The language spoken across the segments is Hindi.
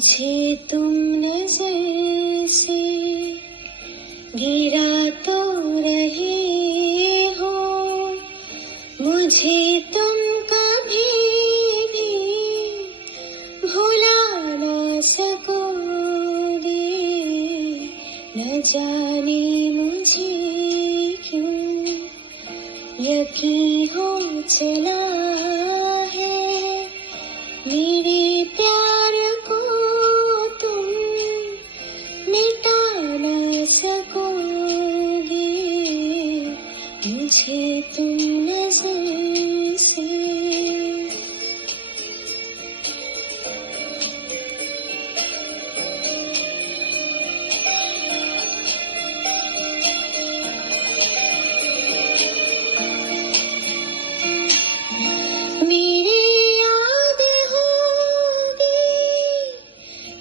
मुझे तुम नजर से गिरा तो रहे हो, मुझे तुम कभी भी भुला ना सकोगे। न जाने मुझे क्यों यकीन हो चला है, मेरे प्यार को तुम मिटा ना सकोगे। मुझे तुम नजर से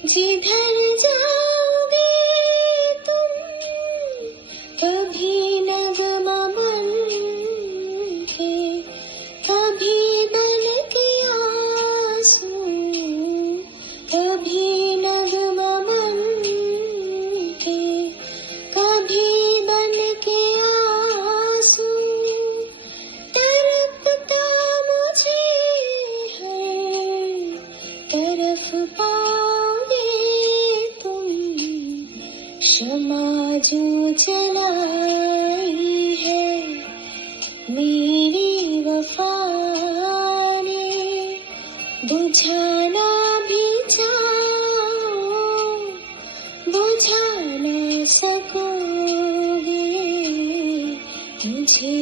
जिधर जाओगे तुम, कभी नगमा बन के, कभी बन के आंसू, कभी नगमा बन के, कभी बन के आंसू। तड़पता मुझे हर तरफ पाओगे तुम, क्षमा जो चलाई है मेरी वफा ने, बुझाना भी चाहो बुझा ना सकोगे। मुझे